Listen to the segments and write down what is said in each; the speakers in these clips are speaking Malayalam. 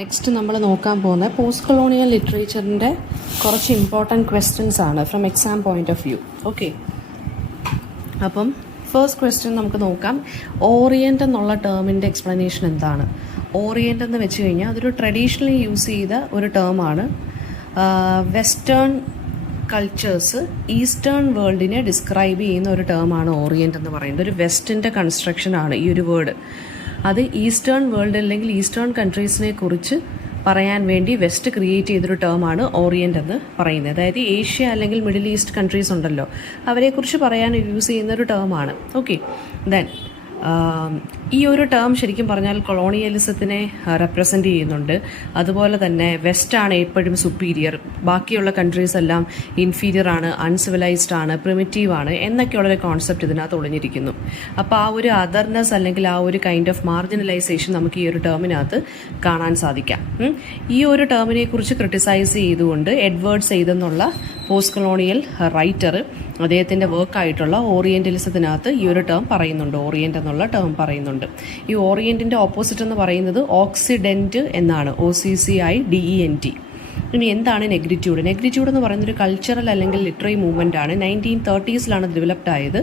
നെക്സ്റ്റ് നമ്മൾ നോക്കാൻ പോകുന്ന പോസ്റ്റ് കൊളോണിയൽ ലിറ്ററേച്ചറിൻ്റെ കുറച്ച് ഇമ്പോർട്ടൻറ്റ് ക്വസ്റ്റ്യൻസ് ആണ് from exam point of view. Okay, അപ്പം ഫസ്റ്റ് ക്വസ്റ്റ്യൻ നമുക്ക് നോക്കാം. ഓറിയൻ്റ് എന്നുള്ള ടേമിൻ്റെ എക്സ്പ്ലനേഷൻ എന്താണ്? ഓറിയൻ്റ് എന്ന് വെച്ച് കഴിഞ്ഞാൽ അതൊരു ട്രഡീഷണലി യൂസ് ചെയ്ത ഒരു ടേമാണ്. വെസ്റ്റേൺ കൾച്ചേഴ്സ് ഈസ്റ്റേൺ വേൾഡിനെ ഡിസ്ക്രൈബ് ചെയ്യുന്ന ഒരു ടേമാണ് ഓറിയൻ്റ് എന്ന് പറയുന്നത്. ഒരു വെസ്റ്റിൻ്റെ കൺസ്ട്രക്ഷനാണ് ഈ ഒരു വേർഡ്. അത് ഈസ്റ്റേൺ വേൾഡ് അല്ലെങ്കിൽ ഈസ്റ്റേൺ കൺട്രീസിനെ കുറിച്ച് പറയാൻ വേണ്ടി വെസ്റ്റ് ക്രിയേറ്റ് ചെയ്തൊരു ടേമാണ് ഓറിയൻ്റ് എന്ന് പറയുന്നത്. അതായത് ഏഷ്യ അല്ലെങ്കിൽ മിഡിൽ ഈസ്റ്റ് കൺട്രീസ് ഉണ്ടല്ലോ, അവരെക്കുറിച്ച് പറയാൻ യൂസ് ചെയ്യുന്ന ഒരു ടേമാണ്. ഓക്കെ, ദെൻ ഈ ഒരു ടേം ശരിക്കും പറഞ്ഞാൽ കൊളോണിയലിസത്തിനെ റെപ്രസെൻ്റ് ചെയ്യുന്നുണ്ട്. അതുപോലെ തന്നെ വെസ്റ്റാണ് എപ്പോഴും സുപ്പീരിയർ, ബാക്കിയുള്ള കൺട്രീസ് എല്ലാം ഇൻഫീരിയർ ആണ്, അൺസിവിലൈസ്ഡ് ആണ്, പ്രിമിറ്റീവ് ആണ് എന്നൊക്കെയുള്ളൊരു കോൺസെപ്റ്റ് ഇതിനകത്ത് ഒളിഞ്ഞിരിക്കുന്നു. അപ്പോൾ ആ ഒരു അതർനെസ് അല്ലെങ്കിൽ ആ ഒരു കൈൻഡ് ഓഫ് മാർജിനലൈസേഷൻ നമുക്ക് ഈ ഒരു ടേമിനകത്ത് കാണാൻ സാധിക്കാം. ഈ ഒരു ടേമിനെ കുറിച്ച് ക്രിട്ടിസൈസ് ചെയ്തുകൊണ്ട് എഡ്വേർഡ് സെയ്ദ് എന്നുള്ള പോസ്റ്റ് കൊളോണിയൽ റൈറ്റർ അദ്ദേഹത്തിൻ്റെ വർക്കായിട്ടുള്ള ഓറിയൻ്റലിസത്തിനകത്ത് ഈ ഒരു ടേം പറയുന്നുണ്ട്, ഓറിയൻ്റ് എന്നുള്ള ടേം പറയുന്നുണ്ട്. ഈ ഓറിയന്റിന്റെ ഓപ്പോസിറ്റ് എന്ന് പറയുന്നത് ഓക്സിഡന്റ് എന്നാണ്, OCCIDENT. ഇനി എന്താണ് നെഗ്രിറ്റ്യൂഡ്? നെഗ്രിറ്റ്യൂഡ് എന്ന് പറയുന്നത് ഒരു കൾച്ചറൽ അല്ലെങ്കിൽ ലിറ്റററി മൂവ്മെന്റ് ആണ്. 1930s ഡെവലപ്ഡ് ആയത്.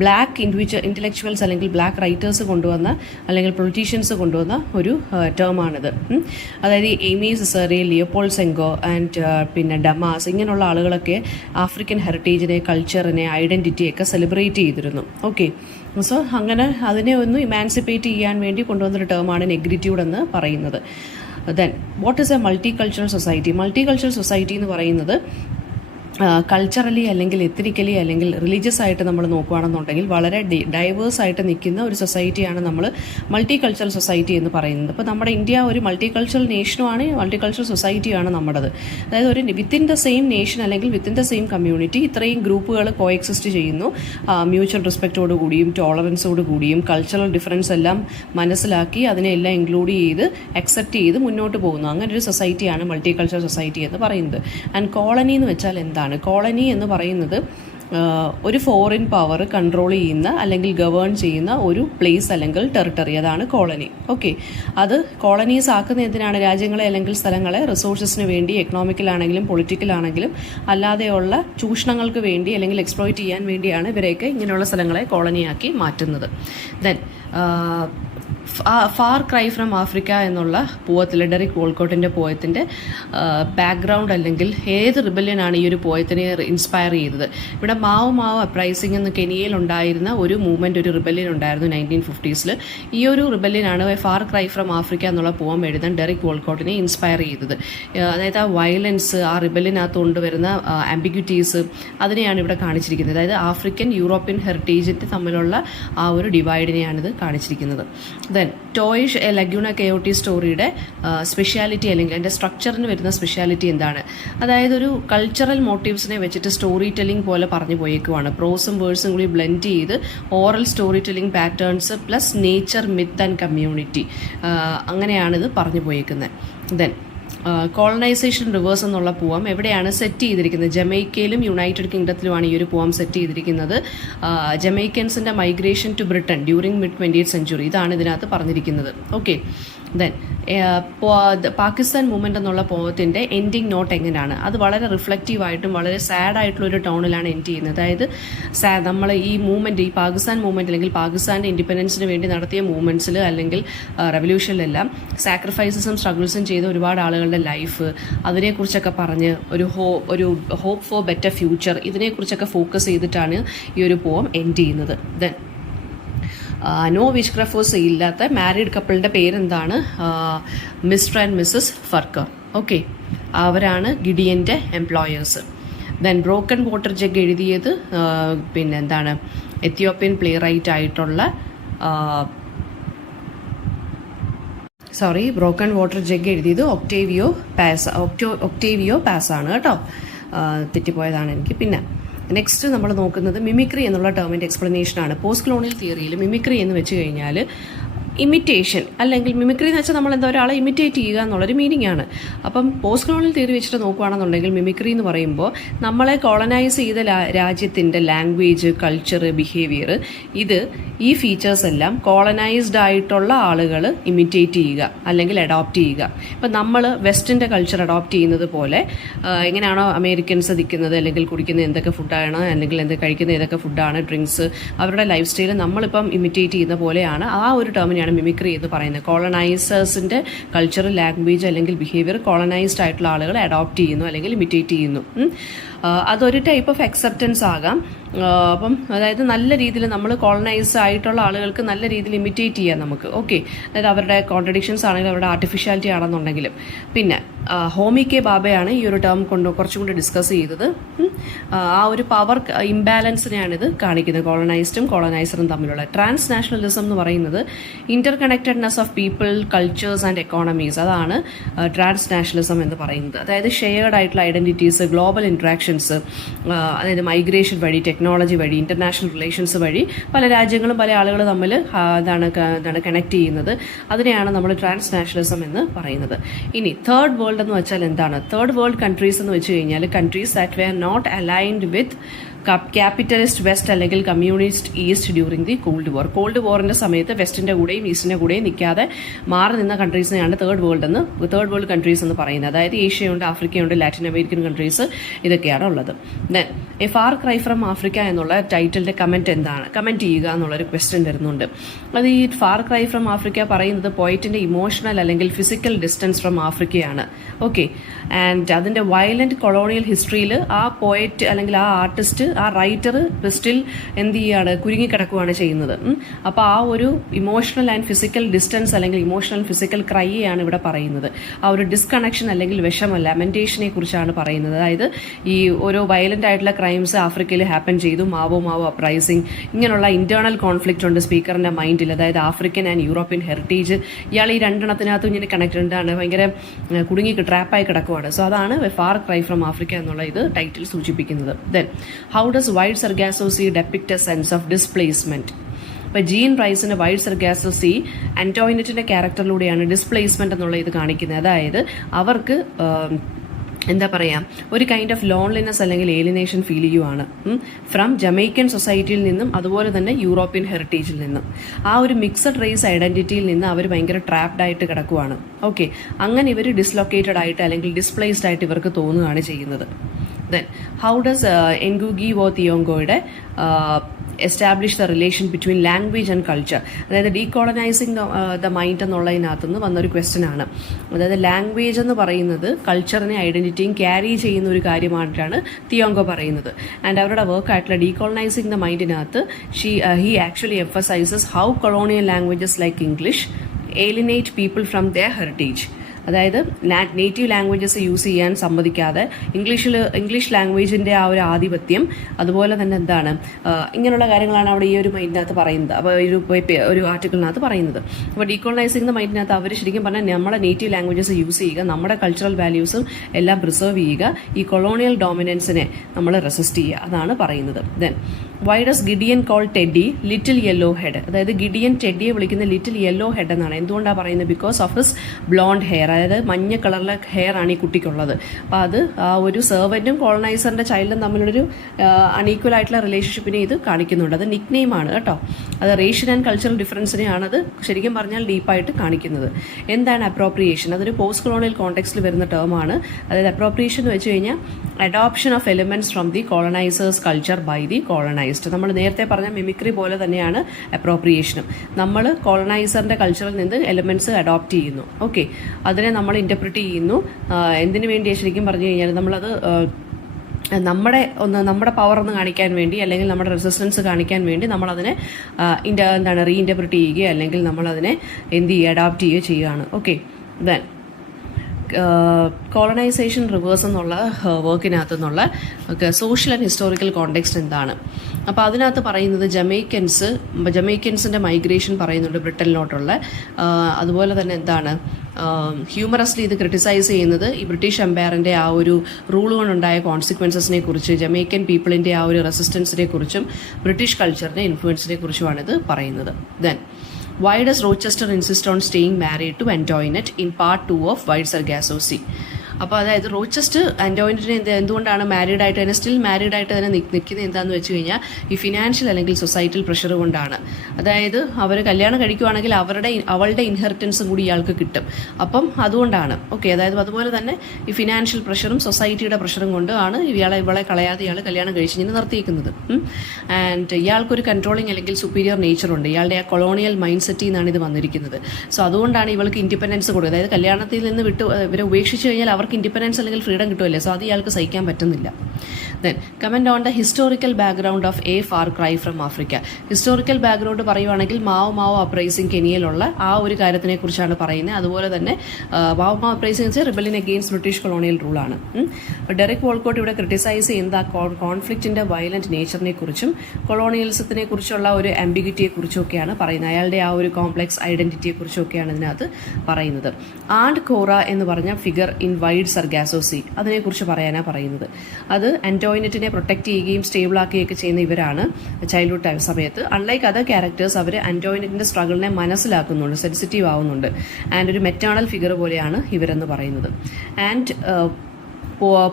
ബ്ലാക്ക് ഇന്റലക്ച്വൽസ് അല്ലെങ്കിൽ ബ്ലാക്ക് റൈറ്റേഴ്സ് കൊണ്ടുവന്ന അല്ലെങ്കിൽ പൊളിറ്റീഷ്യൻസ് കൊണ്ടുവന്ന ഒരു ടേമാണിത്. അതായത് എമി സിസറി, ലിയോപോൾ സെങ്കോ ആൻഡ് പിന്നെ ഡമാസ് ഇങ്ങനെയുള്ള ആളുകളൊക്കെ ആഫ്രിക്കൻ ഹെറിറ്റേജിനെ, കൾച്ചറിനെ, ഐഡന്റിറ്റിയൊക്കെ സെലിബ്രേറ്റ് ചെയ്തിരുന്നു. ഓക്കെ, സോ അങ്ങനെ അതിനെ ഒന്ന് ഇമാൻസിപ്പേറ്റ് ചെയ്യാൻ വേണ്ടി കൊണ്ടുവന്നൊരു ടേമാണ് നെഗ്രിറ്റ്യൂഡ് എന്ന് പറയുന്നത്. Then what is A multi cultural society? Multi cultural society എന്ന് പറയുന്നത് കൾച്ചറലി അല്ലെങ്കിൽ എത്നിക്കലി അല്ലെങ്കിൽ റിലീജിയസ് ആയിട്ട് നമ്മൾ നോക്കുകയാണെന്നുണ്ടെങ്കിൽ വളരെ ഡൈവേഴ്സ് ആയിട്ട് നിൽക്കുന്ന ഒരു സൊസൈറ്റിയാണ് നമ്മൾ മൾട്ടി കൾച്ചറൽ സൊസൈറ്റി എന്ന് പറയുന്നത്. അപ്പോൾ നമ്മുടെ ഇന്ത്യ ഒരു മൾട്ടി കൾച്ചറൽ നേഷനുമാണ്, മൾട്ടി കൾച്ചറൽ സൊസൈറ്റിയാണ് നമ്മുടേത്. അതായത് ഒരു വിത്തിൻ ദ സെയിം നേഷൻ അല്ലെങ്കിൽ വിത്തിൻ ദ സെയിം കമ്മ്യൂണിറ്റി ഇത്രയും ഗ്രൂപ്പുകൾ കോ എക്സിസ്റ്റ് ചെയ്യുന്നു. മ്യൂച്വൽ റെസ്പെക്റ്റോട് കൂടിയും ടോളറൻസോട് കൂടിയും കൾച്ചറൽ ഡിഫറൻസ് എല്ലാം മനസ്സിലാക്കി അതിനെല്ലാം ഇൻക്ലൂഡ് ചെയ്ത് അക്സെപ്റ്റ് ചെയ്ത് മുന്നോട്ട് പോകുന്നു. അങ്ങനെ ഒരു സൊസൈറ്റിയാണ് മൾട്ടി കൾച്ചറൽ സൊസൈറ്റി എന്ന് പറയുന്നത്. ആൻഡ് കോളനി എന്ന് വെച്ചാൽ എന്താണ്? കോളനി എന്ന് പറയുന്നത് ഒരു ഫോറിൻ പവർ കൺട്രോൾ ചെയ്യുന്ന അല്ലെങ്കിൽ ഗവേൺ ചെയ്യുന്ന ഒരു പ്ലേസ് അല്ലെങ്കിൽ ടെറിട്ടറി, അതാണ് കോളനി. ഓക്കെ, അത് കോളനീസ് ആക്കുന്ന എന്തിനാണ്? രാജ്യങ്ങളെ അല്ലെങ്കിൽ സ്ഥലങ്ങളെ റിസോഴ്സസിന് വേണ്ടി, എക്കണോമിക്കലാണെങ്കിലും പൊളിറ്റിക്കലാണെങ്കിലും അല്ലാതെയുള്ള ചൂഷണങ്ങൾക്ക് വേണ്ടി അല്ലെങ്കിൽ എക്സ്പ്ലോയിറ്റ് ചെയ്യാൻ വേണ്ടിയാണ് ഇവരെയൊക്കെ ഇങ്ങനെയുള്ള സ്ഥലങ്ങളെ കോളനിയാക്കി മാറ്റുന്നത്. Then far cry from Africa എന്നുള്ള പോയത്തിൽ, ഡെറിക് വോൾക്കോട്ടിൻ്റെ പോയത്തിൻ്റെ ബാക്ക്ഗ്രൗണ്ട് അല്ലെങ്കിൽ ഏത് റിബല്യനാണ് ഈ ഒരു പോയത്തിനെ ഇൻസ്പയർ ചെയ്തത്? ഇവിടെ മാവോ അപ്രൈസിംഗ് എന്ന് കെനിയയിൽ ഉണ്ടായിരുന്ന ഒരു മൂവ്മെൻറ്റ്, ഒരു റിബല്യൻ ഉണ്ടായിരുന്നു 1950s. ഈ ഒരു റിബല്യനാണ് ഫാർ ക്രൈ ഫ്രം ആഫ്രിക്ക എന്നുള്ള പോയം എഴുതാൻ ഡെറിക് വോൾക്കോട്ടിനെ ഇൻസ്പയർ ചെയ്തത്. അതായത് ആ വയലൻസ്, ആ റിബല്യനകത്ത് കൊണ്ടുവരുന്ന ആംബിഗ്യൂറ്റീസ്, അതിനെയാണ് ഇവിടെ കാണിച്ചിരിക്കുന്നത്. അതായത് ആഫ്രിക്കൻ യൂറോപ്യൻ ഹെറിറ്റേജിൻ്റെ തമ്മിലുള്ള ആ ഒരു ഡിവൈഡിനെയാണിത് കാണിച്ചിരിക്കുന്നത്. ദെൻ ടോയിഷ് എ ലഗ്യൂണ കയോട്ടി സ്റ്റോറിയുടെ സ്പെഷ്യാലിറ്റി അല്ലെങ്കിൽ അതിൻ്റെ സ്ട്രക്ചറിന് വരുന്ന സ്പെഷ്യാലിറ്റി എന്താണ്? അതായത് ഒരു കൾച്ചറൽ മോട്ടീവ്സിനെ വെച്ചിട്ട് സ്റ്റോറി ടെല്ലിംഗ് പോലെ പറഞ്ഞു പോയേക്കുവാണ്. പ്രോസും വേഴ്സും കൂടി ബ്ലെൻഡ് ചെയ്ത് oral story telling patterns plus nature, myth and community, അങ്ങനെയാണിത് പറഞ്ഞു പോയേക്കുന്നത്. ദെൻ കോളനൈസേഷൻ റിവേഴ്സ് എന്നുള്ള പോം എവിടെയാണ് സെറ്റ് ചെയ്തിരിക്കുന്നത്? ജമൈക്കയിലും യുണൈറ്റഡ് കിങ്ഡത്തിലുമാണ് ഈ ഒരു പോം സെറ്റ് ചെയ്തിരിക്കുന്നത്. ജമൈക്കൻസിൻ്റെ migration to Britain during mid 20th century, ഇതാണ് ഇതിനകത്ത് പറഞ്ഞിരിക്കുന്നത്. ഓക്കെ, ദെൻ പാകിസ്ഥാൻ മൂവ്മെൻ്റ് എന്നുള്ള പോയത്തിൻ്റെ എൻഡിങ് നോട്ട് എങ്ങനെയാണ്? അത് വളരെ റിഫ്ലക്റ്റീവായിട്ടും വളരെ സാഡായിട്ടുള്ള ഒരു ടോണിലാണ് എൻഡ് ചെയ്യുന്നത്. അതായത് നമ്മൾ ഈ മൂവ്മെൻറ്റ്, ഈ പാകിസ്ഥാൻ മൂവ്മെൻറ്റ് അല്ലെങ്കിൽ പാകിസ്ഥാൻ്റെ ഇൻഡിപെൻഡൻസിന് വേണ്ടി നടത്തിയ മൂവ്മെൻറ്റ്സിൽ അല്ലെങ്കിൽ റെവല്യൂഷനിലെല്ലാം സാക്രിഫൈസസും സ്ട്രഗിൾസും ചെയ്ത ഒരുപാട് ആളുകളുടെ ലൈഫ്, അതിനെക്കുറിച്ചൊക്കെ പറഞ്ഞ് ഒരു ഹോപ്പ് ഫോർ ബെറ്റർ ഫ്യൂച്ചർ, ഇതിനെക്കുറിച്ചൊക്കെ ഫോക്കസ് ചെയ്തിട്ടാണ് ഈ ഒരു പോം എൻഡ് ചെയ്യുന്നത്. ദെൻ നോ വിച്ച്ക്രാഫ്റ്റേഴ്സ് ഇല്ലാത്ത മാരീഡ് കപ്പിളിൻ്റെ പേരെന്താണ്? Mister and missus Farquhar. Okay, അവരാണ് ഗിഡിയൻ്റെ employers. Then broken water jug എഴുതിയത് പിന്നെ എന്താണ്? എത്യോപ്യൻ പ്ലേ റൈറ്റ് ആയിട്ടുള്ള ബ്രോക്കൺ വാട്ടർ ജഗ് എഴുതിയത് ഒക്ടേവിയോ പാസ് ആണ് കേട്ടോ, തെറ്റിപ്പോയതാണ് എനിക്ക്. പിന്നെ നെക്സ്റ്റ് നമ്മൾ നോക്കുന്നത് മിമിക്രി എന്നുള്ള ടേമിൻ്റെ എക്സ്പ്ലനേഷനാണ്. പോസ്റ്റ് കൊളോണിയൽ തിയറിയിൽ മിമിക്രി എന്ന് വെച്ച് കഴിഞ്ഞാൽ ഇമിറ്റേഷൻ അല്ലെങ്കിൽ മിമിക്രി എന്ന് വെച്ചാൽ നമ്മൾ എന്താ ഒരാളെ ഇമിറ്റേറ്റ് ചെയ്യുക എന്നുള്ളൊരു മീനിങ് ആണ്. അപ്പം പോസ്റ്റ് കൊളോണിയൽ തിയറി വെച്ചിട്ട് നോക്കുകയാണെന്നുണ്ടെങ്കിൽ മിമിക്രി എന്ന് പറയുമ്പോൾ നമ്മളെ കോളനൈസ് ചെയ്ത രാജ്യത്തിൻ്റെ ലാംഗ്വേജ്, കൾച്ചർ, ബിഹേവിയർ, ഈ ഫീച്ചേഴ്സ് എല്ലാം കോളനൈസ്ഡ് ആയിട്ടുള്ള ആളുകൾ ഇമിറ്റേറ്റ് ചെയ്യുക അല്ലെങ്കിൽ അഡോപ്റ്റ് ചെയ്യുക. ഇപ്പം നമ്മൾ വെസ്റ്റിൻ്റെ കൾച്ചർ അഡോപ്റ്റ് ചെയ്യുന്നത് പോലെ എങ്ങനെയാണോ അമേരിക്കൻസ് നിൽക്കുന്നത് അല്ലെങ്കിൽ കുടിക്കുന്നത് എന്തൊക്കെ ഫുഡാണ് അല്ലെങ്കിൽ കഴിക്കുന്ന ഏതൊക്കെ ഫുഡാണ്, ഡ്രിങ്ക്സ്, അവരുടെ ലൈഫ് സ്റ്റൈൽ നമ്മളിപ്പം ഇമിറ്റേറ്റ് ചെയ്യുന്ന പോലെയാണ്. ആ ഒരു ടേമിനെയാണ് മിമിക്രി എന്ന് പറയുന്നത്. കോളനൈസേഴ്സിൻ്റെ കൾച്ചർ, ലാംഗ്വേജ് അല്ലെങ്കിൽ ബിഹേവിയർ കോളനൈസ്ഡ് ആയിട്ടുള്ള ആളുകൾ അഡോപ്റ്റ് ചെയ്യുന്നു അല്ലെങ്കിൽ ഇമിറ്റേറ്റ് ചെയ്യുന്നു. അതൊരു ടൈപ്പ് ഓഫ് അക്സെപ്റ്റൻസ് ആകാം. അപ്പം അതായത് നല്ല രീതിയിൽ നമ്മൾ കോളനൈസ് ആയിട്ടുള്ള ആളുകൾക്ക് നല്ല രീതിയിൽ ഇമിറ്റേറ്റ് ചെയ്യാം നമുക്ക്. ഓക്കെ, അതായത് അവരുടെ കോൺട്രഡിക്ഷൻസ് ആണെങ്കിലും അവരുടെ ആർട്ടിഫിഷ്യാലിറ്റി ആണെന്നുണ്ടെങ്കിലും. പിന്നെ ഹോമി കെ ബാബയാണ് ഈ ഒരു ടേം കുറച്ചും കൂടി ഡിസ്കസ് ചെയ്തത്. ആ ഒരു പവർ ഇംബാലൻസിനെയാണ് ഇത് കാണിക്കുന്നത്, കോളനൈസ്ഡും കോളനൈസറും തമ്മിലുള്ള. ട്രാൻസ് നാഷണലിസം എന്ന് പറയുന്നത് Inter connectedness of people, cultures and economies, അതാണ് ട്രാൻസ് നാഷണലിസം എന്ന് പറയുന്നത്. അതായത് ഷെയർഡ് ആയിട്ടുള്ള ഐഡന്റിറ്റീസ്, ഗ്ലോബൽ ഇന്ററാക്ഷൻസ്, അതായത് മൈഗ്രേഷൻ വഴി, ടെക്നോളജി വഴി, ഇന്റർനാഷണൽ റിലേഷൻസ് വഴി പല രാജ്യങ്ങളും പല ആളുകളും തമ്മിൽ കണക്ട് ചെയ്യുന്നത്. അതിനെയാണ് നമ്മൾ ട്രാൻസ് നാഷണലിസം എന്ന് പറയുന്നത്. ഇനി തേർഡ് വേൾഡ് എന്ന് വെച്ചാൽ എന്താണ്? തേർഡ് വേൾഡ് കൺട്രീസ് എന്ന് വെച്ച് കഴിഞ്ഞാൽ countries that were not aligned with capitalist west അല്ലെങ്കിൽ communist east during the cold war. Cold വാറിന്റെ സമയത്ത് വെസ്റ്റിന്റെ കൂടെയും ഈസ്റ്റിന്റെ കൂടെയും നിൽക്കാതെ മാറി നിന്ന കൺട്രീസിനെയാണ് തേർഡ് വേൾഡ് കൺട്രീസ് എന്ന് പറയുന്നത്. അതായത് ഏഷ്യയുണ്ട്, ആഫ്രിക്കയുണ്ട്, ലാറ്റിൻ അമേരിക്കൻ കൺട്രീസ്, ഇതൊക്കെയാണ് ഉള്ളത്. Then A far cry from Africa എന്നുള്ള ടൈറ്റിലിന്റെ കമന്റ് എന്താണ്? കമന്റ് ചെയ്യുക എന്നുള്ളൊരു ക്വസ്റ്റ്യൻ വരുന്നുണ്ട്. അത് ഈ ഫാർ ക്രൈ ഫ്രം ആഫ്രിക്ക പറയുന്നത് പോയിറ്റിന്റെ ഇമോഷണൽ അല്ലെങ്കിൽ ഫിസിക്കൽ ഡിസ്റ്റൻസ് ഫ്രം ആഫ്രിക്കയാണ്. ഓക്കെ, ആൻഡ് അതിന്റെ വയലന്റ് കൊളോണിയൽ ഹിസ്റ്ററിയിൽ ആ പോയറ്റ് അല്ലെങ്കിൽ ആ ആർട്ടിസ്റ്റ്, ആ റൈറ്റർ സ്റ്റിൽ എന്ത് ചെയ്യാണ്? കുരുങ്ങിക്കിടക്കുകയാണ് ചെയ്യുന്നത്. അപ്പോൾ ആ ഒരു ഇമോഷണൽ ആൻഡ് ഫിസിക്കൽ ഡിസ്റ്റൻസ് അല്ലെങ്കിൽ ഇമോഷണൽ ഫിസിക്കൽ ക്രൈയാണ് ഇവിടെ പറയുന്നത്. ആ ഒരു ഡിസ്കണക്ഷൻ അല്ലെങ്കിൽ വിഷമം, ലാമെന്റേഷനെ കുറിച്ചാണ് പറയുന്നത്. അതായത് ഈ ഓരോ വയലന്റ് ആയിട്ടുള്ള ക്രൈംസ് ആഫ്രിക്കയിൽ ഹാപ്പൻ ചെയ്തു, മാവോ അപ്രൈസിങ്, ഇങ്ങനെയുള്ള ഇന്റേണൽ കോൺഫ്ലിക്റ്റ് ഉണ്ട് സ്പീക്കറിന്റെ മൈൻഡിൽ. അതായത് ആഫ്രിക്കൻ ആൻഡ് യൂറോപ്യൻ ഹെറിറ്റേജ്, ഇയാൾ ഈ രണ്ടെണ്ണത്തിനകത്തും ഇങ്ങനെ കണക്റ്റഡ് ആണ്, ഭയങ്കര കുടുങ്ങി ട്രാപ്പായി കിടക്കുവാണ്. സോ അതാണ് ഫാർ ക്രൈ ഫ്രം ആഫ്രിക്ക എന്നുള്ള ഇത് ടൈറ്റിൽ സൂചിപ്പിക്കുന്നത്. Then how does Wide Sargasso Sea depict a sense of displacement? ഇപ്പൊ ജീൻ റൈസിന്റെ വൈഡ് സർഗാസോ സീ ആന്റോയിനറ്റിന്റെ ക്യാരക്ടറിലൂടെയാണ് ഡിസ്പ്ലേസ്മെന്റ് എന്നുള്ള ഇത് കാണിക്കുന്നത്. അതായത് അവർക്ക് എന്താ പറയാ, ഒരു കൈൻഡ് ഓഫ് ലോൺലിനെസ് അല്ലെങ്കിൽ ഏലിനേഷൻ ഫീൽ ചെയ്യുവാണ് ഫ്രം ജമൈക്കൻ സൊസൈറ്റിയിൽ നിന്നും അതുപോലെ തന്നെ യൂറോപ്യൻ ഹെറിറ്റേജിൽ നിന്നും. ആ ഒരു മിക്സഡ് റേസ് ഐഡന്റിറ്റിയിൽ നിന്ന് അവർ ഭയങ്കര ട്രാപ്ഡ് ആയിട്ട് കിടക്കുവാണ്. ഓക്കെ, അങ്ങനെ ഇവർ ഡിസ്ലൊക്കേറ്റഡ് ആയിട്ട് അല്ലെങ്കിൽ ഡിസ്പ്ലേസ്ഡ് ആയിട്ട് ഇവർക്ക് തോന്നുകയാണ് ചെയ്യുന്നത്. Then how does Ngugi wa തിയോങ്കോയുടെ establish the relation between language and culture? അതായത് ഡീകോളനൈസിങ് ദ മൈൻഡ് എന്നുള്ളതിനകത്തുനിന്ന് വന്നൊരു ക്വസ്റ്റ്യൻ ആണ്. അതായത് ലാംഗ്വേജ് എന്ന് പറയുന്നത് കൾച്ചറിനെ ഐഡന്റിറ്റിയും ക്യാരി ചെയ്യുന്ന ഒരു തിയോങ്കോ പറയുന്നത്. ആൻഡ് അവരുടെ വർക്കായിട്ടുള്ള ഡീകോളനൈസിങ് ദ മൈൻഡിനകത്ത് he actually emphasises how colonial languages like English alienate people from their heritage. അതായത് നേറ്റീവ് ലാംഗ്വേജസ് യൂസ് ചെയ്യാൻ സമ്മതിക്കാതെ ഇംഗ്ലീഷ് ലാംഗ്വേജിന്റെ ആ ഒരു ആധിപത്യം, അതുപോലെ തന്നെ എന്താണ് ഇങ്ങനെയുള്ള കാര്യങ്ങളാണ് അവിടെ ഈ ഒരു മൈൻഡിനകത്ത് പറയുന്നത്. അപ്പോൾ ഒരു ആർട്ടിക്കിളിനകത്ത് പറയുന്നത്. അപ്പോൾ ഡീകോളനൈസിംഗ് ദ മൈൻഡിനകത്ത് അവർ ശരിക്കും പറഞ്ഞാൽ നമ്മുടെ നേറ്റീവ് ലാംഗ്വേജസ് യൂസ് ചെയ്യുക, നമ്മുടെ കൾച്ചറൽ വാല്യൂസും എല്ലാം പ്രിസർവ് ചെയ്യുക, ഈ കൊളോണിയൽ ഡോമിനൻസിനെ നമ്മൾ റെസിസ്റ്റ് ചെയ്യുക, അതാണ് പറയുന്നത്. Then why does Gideon call teddy little yellow head? അതായത് ഗിഡിയൻ ടെഡിയെ വിളിക്കുന്ന ലിറ്റിൽ യെല്ലോ ഹെഡ് എന്നാണ്. എന്തുകൊണ്ടാണ് പറയുന്നത്? Because of his blonde hair, അതായത് മഞ്ഞ കളറിലെ ഹെയർ ആണ് ഈ കുട്ടിക്കുള്ളത്. അപ്പോൾ അത് ആ ഒരു സെർവൻറ്റും കോളനൈസറിന്റെ ചൈൽഡും തമ്മിലൊരു അൺഈക്വൽ ആയിട്ടുള്ള റിലേഷൻഷിപ്പിനെ ഇത് കാണിക്കുന്നുണ്ട്. അത് നിക് നെയിമാണ് കേട്ടോ. അത് റേഷ്യൽ ആൻഡ് കൾച്ചറൽ ഡിഫറൻസിനെയാണ് അത് ശരിക്കും പറഞ്ഞാൽ ഡീപ്പായിട്ട് കാണിക്കുന്നത്. എന്താണ് അപ്രോപ്രിയേഷൻ? അതൊരു പോസ്റ്റ് കൊളോണിയൽ കോണ്ടെക്സ്റ്റിൽ വരുന്ന ടേമാണ്. അതായത് അപ്രോപ്രിയേഷൻ എന്ന് വെച്ച് കഴിഞ്ഞാൽ adoption of elements from the colonisers culture by the colonised. നമ്മൾ നേരത്തെ പറഞ്ഞ മിമിക്രി പോലെ തന്നെയാണ് അപ്രോപ്രിയേഷനും. നമ്മൾ കോളനൈസറിന്റെ കൾച്ചറിൽ നിന്ന് എലിമെന്റ്സ് അഡോപ്റ്റ് ചെയ്യുന്നു. ഓക്കെ, അതിനെ നമ്മൾ ഇന്റർപ്രിറ്റ് ചെയ്യുന്നു. എന്തിനു വേണ്ടിയാണ് ശരിക്കും പറഞ്ഞു കഴിഞ്ഞാൽ നമ്മളത് നമ്മുടെ പവർ ഒന്ന് കാണിക്കാൻ വേണ്ടി അല്ലെങ്കിൽ നമ്മുടെ റെസിസ്റ്റൻസ് കാണിക്കാൻ വേണ്ടി നമ്മളതിനെ റീഇന്റർപ്രിറ്റ് ചെയ്യുകയോ അല്ലെങ്കിൽ നമ്മളതിനെ അഡോപ്റ്റ് ചെയ്യുകയോ ചെയ്യുകയാണ്. ഓക്കെ, ദെൻ കോളനൈസേഷൻ റിവേഴ്സ് എന്നുള്ള വർക്കിനകത്ത് നിന്നുള്ള സോഷ്യൽ ആൻഡ് ഹിസ്റ്റോറിക്കൽ കോണ്ടെക്സ്റ്റ് എന്താണ്? അപ്പോൾ അതിനകത്ത് പറയുന്നത് ജമൈക്കൻസിൻ്റെ മൈഗ്രേഷൻ പറയുന്നുണ്ട് ബ്രിട്ടനിലോട്ടുള്ള. അതുപോലെ തന്നെ എന്താണ് ഹ്യൂമറസ്ലി ഇത് ക്രിട്ടിസൈസ് ചെയ്യുന്നത് ഈ ബ്രിട്ടീഷ് എംപയറിൻ്റെ ആ ഒരു റൂൾ കൊണ്ടുണ്ടായ കോൺസിക്വൻസസിനെ കുറിച്ച്, ജമൈക്കൻ പീപ്പിളിൻ്റെ ആ ഒരു റെസിസ്റ്റൻസിനെ കുറിച്ചും ബ്രിട്ടീഷ് കൾച്ചറിൻ്റെ ഇൻഫ്ലുവൻസിനെ കുറിച്ചുമാണ് ഇത് പറയുന്നത്. Then Why does Rochester insist on staying married to Antoinette in part 2 of White Sargasso Sea? അപ്പോൾ അതായത് റോച്ചസ്റ്റർ ആൻറ്റോയിനറ്റിനെ എന്തുകൊണ്ടാണ് മാരീഡ് ആയിട്ട് തന്നെ സ്റ്റിൽ മാരീഡ് ആയിട്ട് തന്നെ നിൽക്കുന്നത് എന്താണെന്ന് വെച്ച് കഴിഞ്ഞാൽ ഈ ഫിനാൻഷ്യൽ അല്ലെങ്കിൽ സൊസൈറ്റൽ പ്രഷർ കൊണ്ടാണ്. അതായത് അവർ കല്യാണം കഴിക്കുവാണെങ്കിൽ അവളുടെ ഇൻഹെറിറ്റൻസും കൂടി ഇയാൾക്ക് കിട്ടും. അപ്പം അതുകൊണ്ടാണ്. ഓക്കെ, അതായത് അതുപോലെ തന്നെ ഈ ഫിനാൻഷ്യൽ പ്രഷറും സൊസൈറ്റിയുടെ പ്രഷറും കൊണ്ടാണ് ഇവളെ കളയാതെ ഇയാൾ കല്യാണം കഴിച്ച് ഇങ്ങനെ നിർത്തിയിരിക്കുന്നത്. ആൻഡ് ഇയാൾക്കൊരു കൺട്രോളിങ് അല്ലെങ്കിൽ സുപ്പീരിയർ നേച്ചറുണ്ട്. ഇയാളുടെ ആ കൊളോണിയൽ മൈൻഡ് സെറ്റിൽ നിന്നാണ് ഇത് വന്നിരിക്കുന്നത്. സോ അതുകൊണ്ടാണ് ഇവൾക്ക് ഇൻഡിപെൻഡൻസ് കൊടുക്കുക. അതായത് കല്യാണത്തിൽ നിന്ന് ഇവരെ ഉപേക്ഷിച്ച് കഴിഞ്ഞാൽ അവർക്ക് ഇൻഡിപെൻഡൻസ് അല്ലെങ്കിൽ ഫ്രീഡം കിട്ടുമല്ലേ. സോ അത് ഇയാൾക്ക് സഹിക്കാൻ പറ്റുന്നില്ല. Then comment on the historical background of A far cry from Africa. Historical background പറയുവാണെങ്കിൽ മാവോ അപ്രൈസിങ് കെനിയയിലുള്ള ആ ഒരു കാര്യത്തിനെ കുറിച്ചാണ് പറയുന്നത്. അതുപോലെ തന്നെ മാവോ അപ്രൈസിങ് വെച്ചാൽ റിബലിൻ അഗെയിൻസ്റ്റ് ബ്രിട്ടീഷ് കൊളോണിയൽ റൂളാണ്. ഡെറിക് വോൾക്കോട്ട് ഇവിടെ ക്രിട്ടിസൈസ് ചെയ്യുന്നത് ആ കോൺഫ്ലിക്റ്റിൻ്റെ വയലന്റ് നേച്ചറിനെ കുറിച്ചും കൊളോണിയലിസത്തിനെ കുറിച്ചുള്ള ഒരു ആംബിഗ്വിറ്റിയെ കുറിച്ചൊക്കെയാണ് പറയുന്നത്. അയാളുടെ ആ ഒരു കോംപ്ലക്സ് ഐഡന്റിറ്റിയെ കുറിച്ചൊക്കെയാണ് ഇതിനകത്ത് പറയുന്നത്. ആൻഡ് കോറ എന്ന് പറഞ്ഞ figure in Wide Sargasso Sea, അതിനെക്കുറിച്ച് പറയാനാണ് പറയുന്നത്. അത് ആൻറ്റോയിനറ്റിനെ പ്രൊട്ടക്ട് ചെയ്യുകയും സ്റ്റേബിൾ ആക്കുകയൊക്കെ ചെയ്യുന്ന ഇവരാണ് ചൈൽഡ്ഹുഡ് സമയത്ത്. അൺലൈക്ക് അതർ ക്യാരക്ടേഴ്സ് അവർ ആൻറ്റോയിനറ്റിൻ്റെ സ്ട്രഗിളിനെ മനസ്സിലാക്കുന്നുണ്ട്, സെൻസിറ്റീവ് ആവുന്നുണ്ട്. ആൻഡ് ഒരു മെറ്റേണൽ ഫിഗർ പോലെയാണ് ഇവരെന്ന് പറയുന്നത്. ആൻഡ്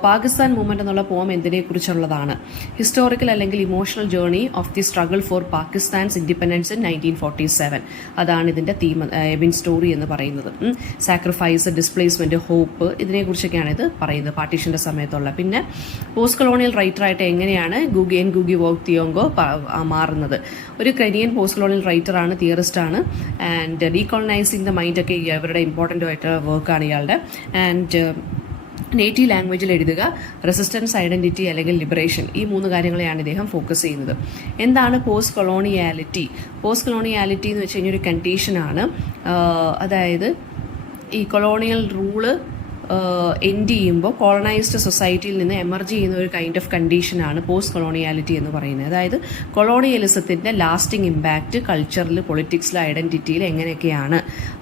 പാകിസ്ഥാൻ മൂവ്മെന്റ് എന്നുള്ള പോം എന്തിനെക്കുറിച്ചുള്ളതാണ്? ഹിസ്റ്റോറിക്കൽ അല്ലെങ്കിൽ emotional journey of the struggle for Pakistan's independence in 1947. അതാണ് ഇതിന്റെ തീം, എബിൻ സ്റ്റോറി എന്ന് പറയുന്നത്. സാക്രിഫൈസ്, ഡിസ്പ്ലേസ്മെന്റ്, ഹോപ്പ്, ഇതിനെക്കുറിച്ചൊക്കെയാണ് ഇത് പറയുന്നത് പാർട്ടീഷന്റെ സമയത്തുള്ള. പിന്നെ പോസ്റ്റ് കൊളോണിയൽ റൈറ്ററായിട്ട് എങ്ങനെയാണ് ഗുഗി വോക് തിയോങ്കോ മാറുന്നത്? ഒരു കെനിയൻ പോസ്റ്റ് കൊളോണിയൽ റൈറ്ററാണ്, തിയറിസ്റ്റാണ്. ആൻഡ് ഡീകോളനൈസിങ് ദ മൈൻഡ് ഒക്കെ ഇവരുടെ ഇമ്പോർട്ടൻ്റ് ആയിട്ട് വർക്കാണ് ഇയാളുടെ. ആൻഡ് നേറ്റീവ് ലാംഗ്വേജിൽ എഴുതുക, റെസിസ്റ്റൻസ്, ഐഡന്റിറ്റി അല്ലെങ്കിൽ ലിബറേഷൻ, ഈ 3 കാര്യങ്ങളെയാണ് ഇദ്ദേഹം ഫോക്കസ് ചെയ്യുന്നത്. എന്താണ് പോസ്റ്റ് കൊളോണിയാലിറ്റി? പോസ്റ്റ് കൊളോണിയാലിറ്റി എന്ന് വെച്ച് കഴിഞ്ഞാൽ ഒരു കണ്ടീഷനാണ്. അതായത് ഈ കൊളോണിയൽ റൂള് എൻഡ് ചെയ്യുമ്പോൾ കോളനൈസ്ഡ് സൊസൈറ്റിയിൽ നിന്ന് എമർജ് ചെയ്യുന്ന ഒരു കൈൻഡ് ഓഫ് കണ്ടീഷനാണ് പോസ്റ്റ് കൊളോണിയാലിറ്റി എന്ന് പറയുന്നത്. അതായത് കൊളോണിയലിസത്തിൻ്റെ ലാസ്റ്റിംഗ് ഇമ്പാക്റ്റ് കൾച്ചറിൽ, പൊളിറ്റിക്സിൽ, ഐഡന്റിറ്റിയിൽ എങ്ങനെയൊക്കെയാണ്,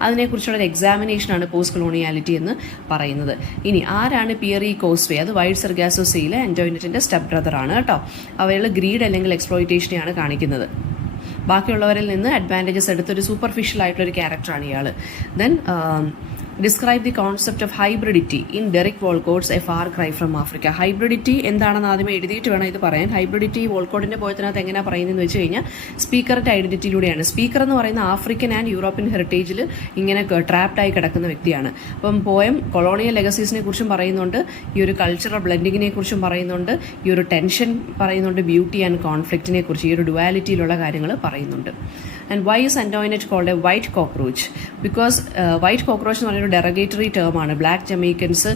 അതിനെക്കുറിച്ചുള്ള ഒരു എക്സാമിനേഷനാണ് പോസ്റ്റ് കൊളോണിയാലിറ്റി എന്ന് പറയുന്നത്. ഇനി ആരാണ് പിയറി കോസ്വേ? അത് വൈഡ് സർഗാസോ സീയിലെ ആൻറ്റോയിനറ്റിൻ്റെ സ്റ്റെപ്പ് ബ്രദറാണ് കേട്ടോ. അവരുടെ ഗ്രീഡ് അല്ലെങ്കിൽ എക്സ്പ്ലോയിറ്റേഷനെയാണ് കാണിക്കുന്നത്. ബാക്കിയുള്ളവരിൽ നിന്ന് അഡ്വാൻറ്റേജസ് എടുത്തൊരു സൂപ്പർഫിഷ്യൽ ആയിട്ടുള്ളൊരു ക്യാരക്ടറാണ് ഇയാൾ. Then describe the concept of hybridity in Derek Walcott's a far cry from Africa. Hybridity എന്താണെന്ന് ആദ്യമേ എഴുതിയിട്ട് വേണം ഇത് പറയാൻ. ഹൈബ്രിഡിറ്റി വോൾക്കോട്ടിന്റെ പോയത്തിനകത്ത് എങ്ങനെയാണ് പറയുന്നതെന്ന് വെച്ച് കഴിഞ്ഞാൽ സ്പീക്കറിന്റെ ഐഡന്റിറ്റിയിലൂടെയാണ്. സ്പീക്കർ എന്ന് പറയുന്ന ആഫ്രിക്കൻ ആൻഡ് യൂറോപ്യൻ ഹെറിറ്റേജിൽ ഇങ്ങനെ ട്രാപ്ഡായി കിടക്കുന്ന വ്യക്തിയാണ്. അപ്പം പോയം കൊളോണിയൽ ലെഗസീസിനെ കുറിച്ചും പറയുന്നുണ്ട്, ഈ ഒരു കൾച്ചറൽ ബ്ലെൻഡിങ്ങിനെ കുറിച്ചും പറയുന്നുണ്ട്, ഈ ഒരു ടെൻഷൻ പറയുന്നുണ്ട്, ബ്യൂട്ടി ആൻഡ് കോൺഫ്ലിക്റ്റിനെ കുറിച്ച്, ഈ ഒരു ഡുവാലിറ്റിയിലുള്ള കാര്യങ്ങൾ പറയുന്നുണ്ട്. And why is Antoinette called a white cockroach? Because white cockroach എന്ന് പറയുന്ന ഡെറഗേറ്ററി ടേമാണ്. ബ്ലാക്ക് ജമൈക്കൻസ്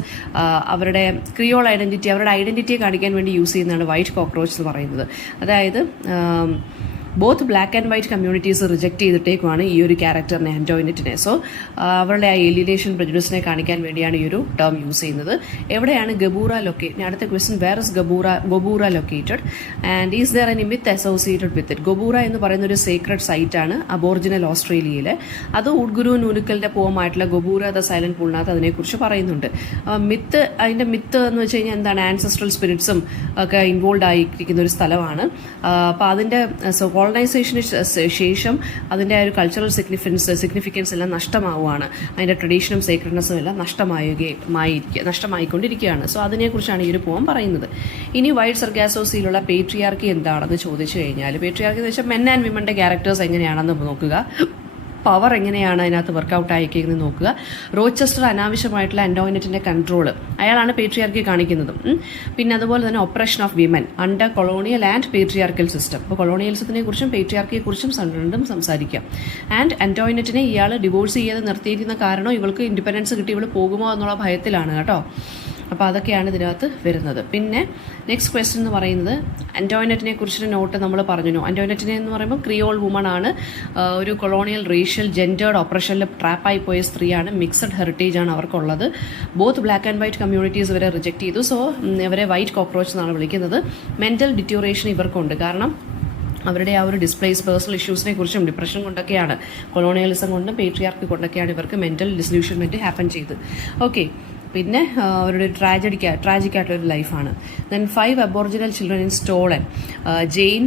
അവരുടെ ക്രിയോൾ ഐഡന്റിറ്റി, അവരുടെ ഐഡന്റിറ്റിയെ കാണിക്കാൻ വേണ്ടി യൂസ് ചെയ്യുന്നതാണ് വൈറ്റ് കോക്രോച്ച് എന്ന് പറയുന്നത്. അതായത് both black and white communities reject ചെയ്തിട്ടേക്കുമാണ് ഈ ഒരു ക്യാരക്ടറിനെ, ആൻറ്റോയിനറ്റിനെ. സോ അവരുടെ ആ ഏലിയേഷൻ പ്രെജുഡിസിനെ കാണിക്കാൻ വേണ്ടിയാണ് ഈ ഒരു ടേം യൂസ് ചെയ്യുന്നത്. എവിടെയാണ് ഗബൂറ ലൊക്കേറ്റ്? അടുത്ത ക്വസ്റ്റ്യൻ, വേർ ഇസ് ഗബൂറ located and is there any myth associated with it? ഗബൂറ എന്ന് പറയുന്ന ഒരു സീക്രട്ട് സൈറ്റാണ് അബോർജിനൽ ഓസ്ട്രേലിയയിലെ. അത് ഉഡ്ഗുരു നൂലുക്കലിന്റെ പോമായിട്ടുള്ള ഗബൂറ ദ സൈലന്റ് പൂളിനകത്ത് അതിനെക്കുറിച്ച് പറയുന്നുണ്ട്. അതിന്റെ മിത്ത് എന്ന് വെച്ച് കഴിഞ്ഞാൽ എന്താണ്? ആൻസസ്ട്രൽ സ്പിരിറ്റ്സും ഒക്കെ ഇൻവോൾവ് ആയിരിക്കുന്ന ഒരു സ്ഥലമാണ്. അപ്പോൾ അതിന്റെ കോളനൈസേഷന് ശേഷം അതിൻ്റെ ഒരു കൾച്ചറൽ സിഗ്നിഫിക്കൻസ് എല്ലാം നഷ്ടമാവുകയാണ്. അതിൻ്റെ ട്രഡീഷനും സേക്രഡ്നെസ്സും എല്ലാം നഷ്ടമായിക്കൊണ്ടിരിക്കുകയാണ്. സോ അതിനെക്കുറിച്ചാണ് ഈ ഒരു പോം പറയുന്നത്. ഇനി വൈഡ് സർഗാസോ സീയിലുള്ള പേട്രിയാർക്കി എന്താണെന്ന് ചോദിച്ചു കഴിഞ്ഞാൽ, പേട്രിയാർക്കി എന്ന് വെച്ചാൽ മെൻ ആൻഡ് വിമന്റെ ക്യാരക്ടേഴ്സ് എങ്ങനെയാണെന്ന് നോക്കുക, പവർ എങ്ങനെയാണ് അതിനകത്ത് വർക്കൗട്ട് ആയിരിക്കുന്നത് നോക്കുക. റോച്ചസ്റ്റർ അനാവശ്യമായിട്ടുള്ള ആൻറ്റോയിനറ്റിന്റെ കൺട്രോൾ, അയാളാണ് പേട്രിയാർക്കി കാണിക്കുന്നത്. പിന്നെ അതുപോലെ തന്നെ oppression of women under colonial and patriarchal system. അപ്പോൾ കൊളോണിയലിസത്തിനെ കുറിച്ചും പേട്രിയാർക്കിയെ കുറിച്ചും രണ്ടും സംസാരിക്കാം. ആൻഡ് ആൻറ്റോയിനറ്റിനെ ഇയാൾ ഡിവോഴ്സ് ചെയ്യാതെ നിർത്തിയിരിക്കുന്ന കാരണം ഇവൾക്ക് ഇൻഡിപെൻഡൻസ് കിട്ടി ഇവൾ പോകുമോ എന്നുള്ള ഭയത്തിലാണ് കേട്ടോ. അപ്പോൾ അതൊക്കെയാണ് ഇതിനകത്ത് വരുന്നത്. പിന്നെ നെക്സ്റ്റ് ക്വസ്റ്റ്യൻ എന്ന് പറയുന്നത് ആൻറ്റോയിനറ്റിനെ കുറിച്ചൊരു നോട്ട് നമ്മൾ പറഞ്ഞു. ആൻറ്റോയിനറ്റിനെ എന്ന് പറയുമ്പോൾ ക്രിയോൾ വുമൺ ആണ്, ഒരു കൊളോണിയൽ റേഷ്യൽ ജെൻഡേർഡ് ഓപ്പറേഷനിൽ ട്രാപ്പായി പോയ സ്ത്രീയാണ്, മിക്സഡ് ഹെറിറ്റേജ് ആണ് അവർക്കുള്ളത്. Both black and white communities ഇവരെ റിജക്ട് ചെയ്തു. സോ ഇവരെ വൈറ്റ് കോക്രോച്ച് എന്നാണ് വിളിക്കുന്നത്. മെൻ്റൽ ഡിറ്റോറേഷൻ ഇവർക്കുണ്ട്, കാരണം അവരുടെ ആ ഒരു പേഴ്സണൽ ഇഷ്യൂസിനെ കുറിച്ചും ഡിപ്രഷൻ കൊണ്ടൊക്കെയാണ്, കൊളോണിയലിസം കൊണ്ടും പേട്രിയാർക്കി കൊണ്ടൊക്കെയാണ് ഇവർക്ക് മെൻ്റൽ ഡിസൊല്യൂഷൻമെൻറ്റ് ഹാപ്പൻ ചെയ്ത്. ഓക്കെ, പിന്നെ അവരുടെ ട്രാജിക് ആയിട്ടുള്ളൊരു ലൈഫാണ്. Then 5 aboriginal children in stolen. Jane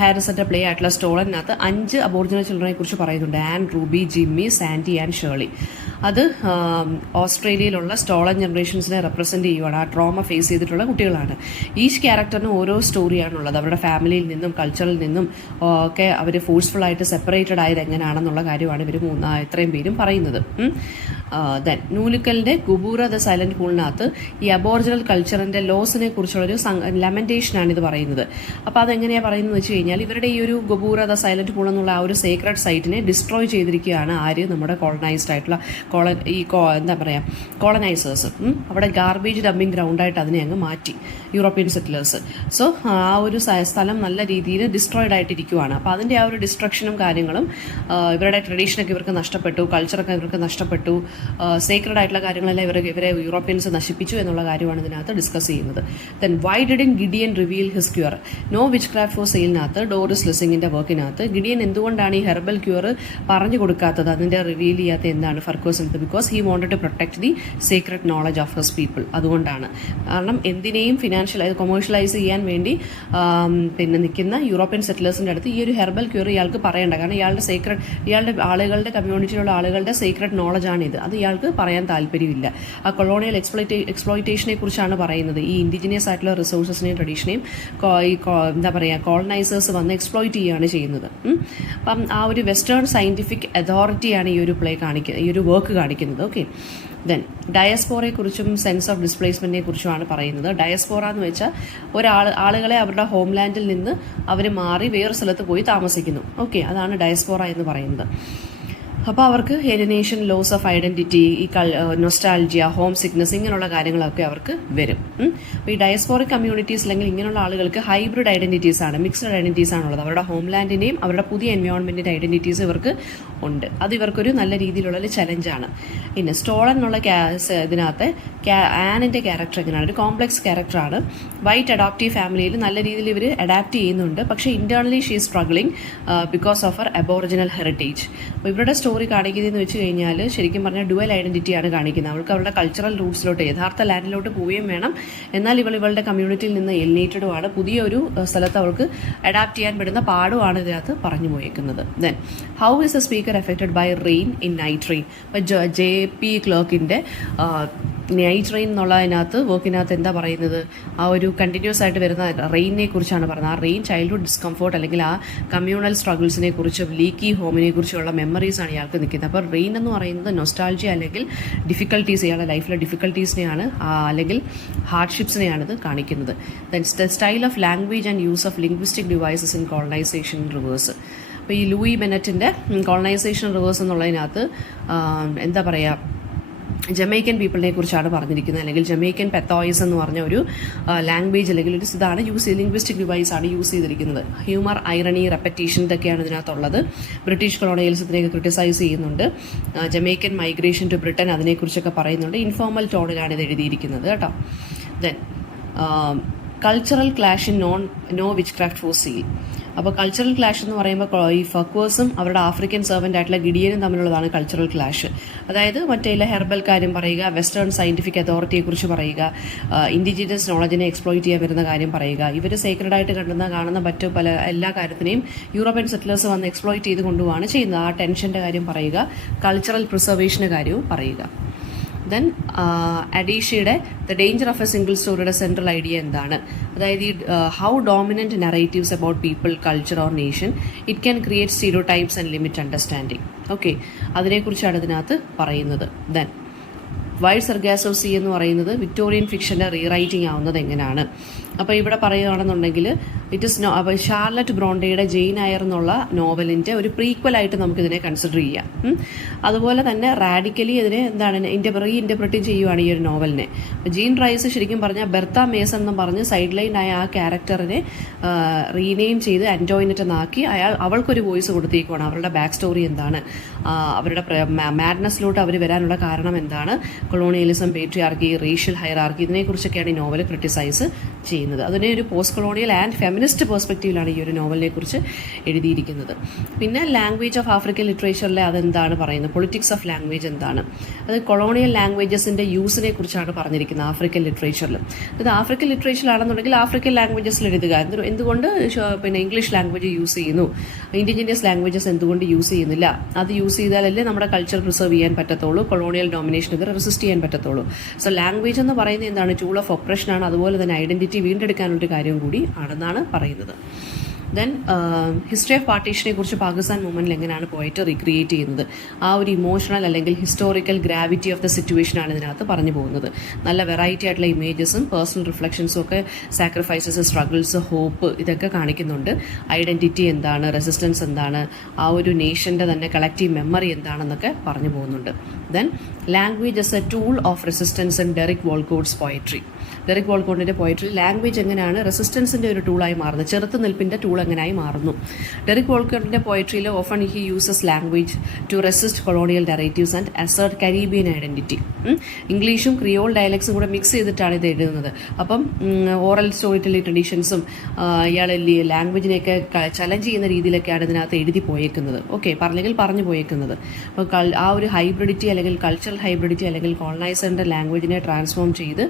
ഹാരിസന്റെ പ്ലേ ആയിട്ടുള്ള സ്റ്റോളനകത്ത് 5 അബോറിജിനൽ ചിൽഡ്രനെ കുറിച്ച് പറയുന്നുണ്ട്. Anne, Ruby, Jimmy, Sandy and Shirley. അത് ഓസ്ട്രേലിയയിലുള്ള സ്റ്റോളൻ ജനറേഷൻസിനെ റെപ്രസെന്റ് ചെയ്യുവാണ്. ആ ട്രോമ ഫേസ് ചെയ്തിട്ടുള്ള കുട്ടികളാണ്. ഈച്ച് ക്യാരക്ടറിന് ഓരോ സ്റ്റോറിയാണുള്ളത്. അവരുടെ ഫാമിലിയിൽ നിന്നും കൾച്ചറിൽ നിന്നും ഒക്കെ അവർ ഫോഴ്സ്ഫുൾ ആയിട്ട് സെപ്പറേറ്റഡ് ആയത് എങ്ങനെയാണെന്നുള്ള കാര്യമാണ് ഇവർ ഇത്രയും പേരും പറയുന്നത്. ദെൻ നൂലുക്കലിന്റെ ഗുബൂറ ദ സൈലന്റ് പൂളിനകത്ത് ഈ അബോറിജിനൽ കൾച്ചറിന്റെ ലോസിനെ കുറിച്ചുള്ളൊരു ലെമന്റേഷനാണ് ഇത് പറയുന്നത്. അപ്പോൾ അതെങ്ങനെയാണ് പറയുന്നത് വെച്ച് കഴിഞ്ഞാൽ ഇവരുടെ ഈ ഒരു ഗുബൂറ ദ സൈലന്റ് പൂൾ എന്നുള്ള ആ ഒരു സേക്രഡ് സൈറ്റിനെ ഡിസ്ട്രോയ് ചെയ്തിരിക്കുകയാണ് ആര്, നമ്മുടെ കോളനൈസ്ഡ് ആയിട്ടുള്ള എന്താ പറയുക കോളനൈസേഴ്സ്. അവിടെ ഗാർബേജ് ഡംപിങ് ഗ്രൗണ്ടായിട്ട് അതിനെ അങ്ങ് മാറ്റി യൂറോപ്യൻ സെറ്റിലേഴ്സ്. സോ ആ ഒരു സ്ഥലം നല്ല രീതിയിൽ ഡിസ്ട്രോയിഡ് ആയിട്ടിരിക്കുവാണ്. അപ്പോൾ അതിൻ്റെ ആ ഒരു ഡിസ്ട്രക്ഷനും കാര്യങ്ങളും ഇവരുടെ ട്രഡീഷനൊക്കെ ഇവർക്ക് നഷ്ടപ്പെട്ടു, കൾച്ചറൊക്കെ ഇവർക്ക് നഷ്ടപ്പെട്ടു, സേക്രഡ് ആയിട്ടുള്ള കാര്യങ്ങളെല്ലാം ഇവരെ യൂറോപ്യൻസ് നശിപ്പിച്ചു എന്നുള്ള കാര്യമാണ് ഇതിനകത്ത് ഡിസ്കസ് ചെയ്യുന്നത്. Then why didn't Gideon reveal his cure? No which craft for സെയിലിനകത്ത് ഡോറിസ് ലെസിങ്ങിന്റെ വർക്കിനകത്ത് ഗിഡിയൻ എന്തുകൊണ്ടാണ് ഈ ഹെർബൽ ക്യൂർ പറഞ്ഞു കൊടുക്കാത്തത്, അതിന്റെ റിവീൽ ചെയ്യാത്ത എന്താണ് ഫർക്കോസ്? Because he wanted to protect the secret knowledge of his people. അതുകൊണ്ടാണ്. കാരണം എന്തിനേയും കൊമേഴ്ഷ്യലൈസ് ചെയ്യാൻ വേണ്ടി പിന്നെ നിൽക്കുന്ന യൂറോപ്യൻ സെറ്റിലേഴ്സിന്റെ അടുത്ത് ഈ ഒരു ഹെർബൽ ക്യൂർ ഇയാൾക്ക് പറയണ്ട. കാരണം ഇയാളുടെ ആളുകളുടെ കമ്മ്യൂണിറ്റിയിലുള്ള ആളുകളുടെ സീക്രട്ട് നോളജ് ആണ് ഇത്. അത് ഇയാൾക്ക് പറയാൻ താല്പര്യമില്ല. ആ കൊളോണിയൽ എക്സ്പ്ലോയിറ്റേഷനെ കുറിച്ചാണ് പറയുന്നത്. ഈ ഇൻഡിജിനിയസ് ആയിട്ടുള്ള റിസോഴ്സസിനെയും ട്രഡീഷനെയും എന്താ പറയുക കോളനൈസേഴ്സ് വന്ന് എക്സ്പ്ലോയിറ്റ് ചെയ്യുകയാണ് ചെയ്യുന്നത്. അപ്പം ആ ഒരു വെസ്റ്റേൺ സയന്റിഫിക് അതോറിറ്റിയാണ് ഈ ഒരു ഈ ഒരു വർക്ക് കാണിക്കുന്നത്. ഓക്കെ. ദെൻ ഡയസ്പോറയെ കുറിച്ചും സെൻസ് ഓഫ് ഡിസ്പ്ലേസ്മെന്റിനെ കുറിച്ചുമാണ് പറയുന്നത്. ഡയസ്പോറ എന്ന് വെച്ചാൽ ആളുകളെ അവരുടെ ഹോംലാൻഡിൽ നിന്ന് അവർ മാറി വേറെ സ്ഥലത്ത് പോയി താമസിക്കുന്നു. ഓക്കെ, അതാണ് ഡയസ്പോറ എന്ന് പറയുന്നത്. അപ്പോൾ അവർക്ക് ഏലിനേഷൻ, ലോസ് ഓഫ് ഐഡന്റിറ്റി, ഈ നൊസ്റ്റാൾജിയ, ഹോം സിക്നസ്, ഇങ്ങനെയുള്ള കാര്യങ്ങളൊക്കെ അവർക്ക് വരും. അപ്പോൾ ഈ ഡയസ്പോറിക് കമ്മ്യൂണിറ്റീസ് അല്ലെങ്കിൽ ഇങ്ങനെയുള്ള ആളുകൾക്ക് ഹൈബ്രിഡ് ഐഡന്റിറ്റീസ് ആണ്, മിക്സ്ഡ് ഐഡന്റിറ്റീസ് ആണുള്ളത്. അവരുടെ ഹോംലാൻഡിന്റെയും അവരുടെ പുതിയ എൻവയോൺമെന്റിന്റെ ഐഡന്റിറ്റീസ് ഇവർക്ക് ഉണ്ട്. അത് ഇവർക്കൊരു നല്ല രീതിയിലുള്ള ഒരു ചലഞ്ചാണ്. പിന്നെ സ്റ്റോളൻ എന്നുള്ള ഇതിനകത്ത് ആനിന്റെ ക്യാരക്ടർ എങ്ങനെയാണ്? ഒരു കോംപ്ലക്സ് ക്യാരക്ടറാണ്. വൈറ്റ് അഡോപ്റ്റീവ് ഫാമിലിയിൽ നല്ല രീതിയിൽ ഇവർ അഡാപ്റ്റ് ചെയ്യുന്നുണ്ട്. പക്ഷേ internally she struggling because of her aboriginal heritage. അപ്പോൾ ഇവരുടെ സ്റ്റോറി കാണിക്കുന്നതെന്ന് വെച്ച് കഴിഞ്ഞാൽ ശരിക്കും പറഞ്ഞാൽ ഡുവൽ ഐഡന്റിറ്റിയാണ് കാണിക്കുന്നത്. അവൾക്ക് അവളുടെ കൾച്ചറൽ റൂട്ട്സിലോട്ട്, യഥാർത്ഥ ലാൻഡിലോട്ട് പോവുകയും വേണം, എന്നാൽ ഇവളുടെ കമ്മ്യൂണിറ്റിയിൽ നിന്ന് എലിനേറ്റഡുമാണ്. പുതിയൊരു സ്ഥലത്ത് അവൾക്ക് അഡാപ്റ്റ് ചെയ്യാൻ പെടുന്ന പാടുമാണ് ഇതിനകത്ത് പറഞ്ഞു പോയേക്കുന്നത്. Then how is a speaker affected by rain in night rain? ഇപ്പോൾ JP ക്ലർക്കിൻ്റെ നൈറ്റ് റെയിൻ എന്നുള്ളതിനകത്ത് വർക്കിനകത്ത് എന്താ പറയുന്നത്? ആ ഒരു കണ്ടിന്യൂസ് ആയിട്ട് വരുന്ന റെയിനെ കുറിച്ചാണ് പറയുന്നത്. ആ റെയിൻ ചൈൽഡ്ഹുഡ് ഡിസ്കംഫോർട്ട് അല്ലെങ്കിൽ ആ കമ്മ്യൂണൽ സ്ട്രഗിൾസിനെ കുറിച്ചും ലീക്കി ഹോമിനെ കുറിച്ചുള്ള മെമ്മറീസ് ആണ് ഇയാൾക്ക് നിൽക്കുന്നത്. അപ്പോൾ റെയിൻ എന്ന് പറയുന്നത് നൊസ്റ്റാൾജി അല്ലെങ്കിൽ ഡിഫിക്കൽട്ടീസ്, ഇയാളുടെ ലൈഫിലെ ഡിഫിക്കൽട്ടീസിനെയാണ് അല്ലെങ്കിൽ ഹാർഡ്ഷിപ്സിനെയാണ് ഇത് കാണിക്കുന്നത്. Then style of language and use of linguistic devices in colonisation reverse. അപ്പോൾ ഈ ലൂയി ബെനറ്റിൻ്റെ കോളനൈസേഷൻ റിവേഴ്സ് എന്നുള്ളതിനകത്ത് എന്താ പറയുക, ജമൈക്കൻ പീപ്പിളിനെ കുറിച്ചാണ് പറഞ്ഞിരിക്കുന്നത്. അല്ലെങ്കിൽ ജമൈക്കൻ പെത്തോയിസ് എന്ന് പറഞ്ഞ ഒരു ലാംഗ്വേജ് അല്ലെങ്കിൽ ഒരു ഇതാണ് ലിംഗ്വിസ്റ്റിക് ഡിവൈസ് ആണ് യൂസ് ചെയ്തിരിക്കുന്നത്. ഹ്യൂമർ, ഐറണി, റെപ്പറ്റീഷൻ ഇതൊക്കെയാണ് ഇതിനകത്തുള്ളത്. ബ്രിട്ടീഷ് കൊളോണിയലിസത്തിനെയൊക്കെ ക്രിട്ടിസൈസ് ചെയ്യുന്നുണ്ട്. ജമൈക്കൻ മൈഗ്രേഷൻ ടു ബ്രിട്ടൻ അതിനെക്കുറിച്ചൊക്കെ പറയുന്നുണ്ട്. ഇൻഫോർമൽ ടോണിലാണ് ഇത് എഴുതിയിരിക്കുന്നത് കേട്ടോ. Then cultural clash in No which craft for Sale. അപ്പോൾ കൾച്ചറൽ ക്ലാഷ് എന്ന് പറയുമ്പോൾ ഈ ഫക്വേഴ്സും അവരുടെ ആഫ്രിക്കൻ സെർവൻ്റ് ആയിട്ടുള്ള ഗിഡിയനും തമ്മിലുള്ളതാണ് കൾച്ചറൽ ക്ലാഷ്. അതായത് മറ്റേ ഹെർബൽ കാര്യം പറയുക, വെസ്റ്റേൺ സയന്റിഫിക് അതോറിറ്റിയെക്കുറിച്ച് പറയുക, ഇൻഡിജിനസ് നോളജിനെ എക്സ്പ്ലോയിറ്റ് ചെയ്യാൻ വരുന്ന കാര്യം പറയുക. ഇവർ സേക്രഡായിട്ട് കാണുന്ന മറ്റു പല എല്ലാ കാര്യത്തിനെയും യൂറോപ്യൻ സെറ്റിലേഴ്സ് വന്ന് എക്സ്പ്ലോയിറ്റ് ചെയ്ത് കൊണ്ടുപോവാണ് ചെയ്യുന്നത്. ആ ടെൻഷൻ്റെ കാര്യം പറയുക, കൾച്ചറൽ പ്രിസർവേഷൻ്റെ കാര്യവും പറയുക. ദെൻ അഡീഷയുടെ the danger of a single സ്റ്റോറിയുടെ സെൻട്രൽ ഐഡിയ എന്താണ്? അതായത് ഈ how dominant narratives about people, culture or nation it can create stereotypes and limit understanding. Okay, അതിനെക്കുറിച്ചാണ് ഇതിനകത്ത് പറയുന്നത്. ദെൻ വൈഡ് സർഗാസോസി എന്ന് പറയുന്നത് വിക്ടോറിയൻ ഫിക്ഷൻ്റെ റീറൈറ്റിംഗ് ആവുന്നത് എങ്ങനെയാണ്? അപ്പോൾ ഇവിടെ പറയുകയാണെന്നുണ്ടെങ്കിൽ ഇറ്റ് ഇസ് അപ്പോൾ ഷാർലറ്റ് ബ്രോണ്ടയുടെ ജെയിൻ അയർ എന്നുള്ള നോവലിൻ്റെ ഒരു പ്രീക്വലായിട്ട് നമുക്കിതിനെ കൺസിഡർ ചെയ്യാം. അതുപോലെ തന്നെ റാഡിക്കലി ഇതിനെ എന്താണ് റീഇൻ്റർപ്രറ്റ് ചെയ്യുവാണ് ഈ ഒരു നോവലിനെ. അപ്പോൾ ജീൻ റൈസ് ശരിക്കും പറഞ്ഞാൽ ബെർത്ത മേസൺ എന്ന് പറഞ്ഞ് സൈഡ് ലൈൻ ആയ ആ ക്യാരക്ടറിനെ റീനെയിം ചെയ്ത് അൻറ്റോയിനറ്റ് എന്നാക്കി അവൾക്കൊരു വോയിസ് കൊടുത്തേക്കുവാണ്. അവരുടെ ബാക്ക് സ്റ്റോറി എന്താണ്, അവരുടെ മാഡ്നസ്സിലോട്ട് അവർ വരാനുള്ള കാരണം എന്താണ്, കൊളോണിയലിസം, പേട്രിയാർക്കി, റേഷ്യൽ ഹൈറാർക്കി, ഇതിനെക്കുറിച്ചൊക്കെയാണ് ഈ നോവൽ ക്രിട്ടിസൈസ് ചെയ്യുന്നത്. അതിനെ ഒരു post colonial and feminist feminist പെർസ്പെക്റ്റീവിലാണ് ഈ ഒരു നോവലിനെ കുറിച്ച് എഴുതിയിരിക്കുന്നത്. പിന്നെ ലാംഗ്വേജ് ഓഫ് ആഫ്രിക്കൻ ലിറ്ററേച്ചറിലെ അതെന്താണ് പറയുന്നത്, പൊളിറ്റിക്സ് ഓഫ് ലാംഗ്വേജ് എന്താണ്, അത് കൊളോണിയൽ ലാംഗ്വേജസിൻ്റെ യൂസിനെ കുറിച്ചാണ് പറഞ്ഞിരിക്കുന്നത് ആഫ്രിക്കൻ ലിറ്ററേച്ചറിൽ. ഇത് ആഫ്രിക്കൻ ലിറ്ററേച്ചറിലാണെന്നുണ്ടെങ്കിൽ ആഫ്രിക്കൻ ലാംഗ്വേജസിൽ എഴുതുക, എന്തുകൊണ്ട് പിന്നെ ഇംഗ്ലീഷ് ലാംഗ്വേജ് യൂസ് ചെയ്യുന്നു, ഇൻഡിജിനിയസ് ലാംഗ്വേജസ് എന്തുകൊണ്ട് യൂസ് ചെയ്യുന്നില്ല, അത് യൂസ് ചെയ്താലല്ലേ നമ്മുടെ കൾച്ചർ പ്രിസർവ് ചെയ്യാൻ പറ്റത്തുള്ളൂ, കൊളോണിയൽ ഡോമിനേഷനെതിരെ റെസിസ്റ്റ് ചെയ്യാൻ പറ്റത്തുള്ളൂ. സോ ലാംഗ്വേജ് എന്ന് പറയുന്നത് എന്താണ്, ടൂൾ ഓഫ് ഒപ്രഷനാണ്, അതുപോലെ തന്നെ ഐഡന്റിറ്റി വീണ്ടെടുക്കാനുള്ളൊരു കാര്യം കൂടി ആണെന്നാണ് പറയുന്നത്. ദെൻ ഹിസ്റ്ററി ഓഫ് പാർട്ടീഷനെ കുറിച്ച് പാകിസ്ഥാൻ മൂവ്മെൻറ്റിൽ എങ്ങനെയാണ് പോയിട്ട് റീക്രിയേറ്റ് ചെയ്യുന്നത്, ആ ഒരു ഇമോഷണൽ അല്ലെങ്കിൽ ഹിസ്റ്റോറിക്കൽ ഗ്രാവിറ്റി ഓഫ് ദ സിറ്റുവേഷനാണ് ഇതിനകത്ത് പറഞ്ഞു പോകുന്നത്. നല്ല വെറൈറ്റി ആയിട്ടുള്ള ഇമേജസും പേഴ്സണൽ റിഫ്ലക്ഷൻസും ഒക്കെ, സാക്രിഫൈസസ്, സ്ട്രഗിൾസ്, ഹോപ്പ്, ഇതൊക്കെ കാണിക്കുന്നുണ്ട്. ഐഡൻറ്റിറ്റി എന്താണ്, റെസിസ്റ്റൻസ് എന്താണ്, ആ ഒരു നേഷൻ്റെ തന്നെ കളക്റ്റീവ് മെമ്മറി എന്താണെന്നൊക്കെ പറഞ്ഞു പോകുന്നുണ്ട്. Then language as a tool of resistance in Derek Walcott's poetry. Derek വോൾക്കോട്ടിൻ്റെ പോയട്രി ലാംഗ്വേജ് എങ്ങനെയാണ് റെസിസ്റ്റൻസിൻ്റെ ഒരു ടൂളായി മാറുന്നത്, ചെറുത്തുനിൽപ്പിൻ്റെ ടൂൾ എങ്ങനെയായി മാറുന്നു. ഡെറിക് വോൾക്കോട്ടിൻ്റെ പോയട്രിയിൽ often he uses language to resist colonial narratives and assert Caribbean identity. ഇംഗ്ലീഷും ക്രിയോൾ ഡയലക്ട്സും കൂടെ മിക്സ് ചെയ്തിട്ടാണ് ഇത് എഴുതുന്നത്. അപ്പം ഓറൽ സ്റ്റോറി ടെല്ലിംഗ് ട്രഡീഷൻസും ഇയാൾ ലാംഗ്വേജിനെയൊക്കെ ചലഞ്ച് ചെയ്യുന്ന രീതിയിലൊക്കെയാണ് ഇതിനകത്ത് എഴുതി പോയേക്കുന്നത്. ഓക്കെ, പറഞ്ഞെങ്കിൽ പറഞ്ഞു പോയേക്കുന്നത്. അപ്പോൾ ആ ഒരു ഹൈബ്രിഡിറ്റി അല്ലെങ്കിൽ കൾച്ചറൽ ഹൈബ്രിഡിറ്റി അല്ലെങ്കിൽ കോളനൈസറിൻ്റെ ലാംഗ്വേജിനെ ട്രാൻസ്ഫോം ചെയ്ത്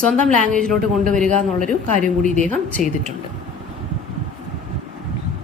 സ്വന്തം ലാംഗ്വേജിലോട്ട് കൊണ്ടുവരിക എന്നുള്ളൊരു കാര്യം കൂടി ഇദ്ദേഹം ചെയ്തിട്ടുണ്ട്.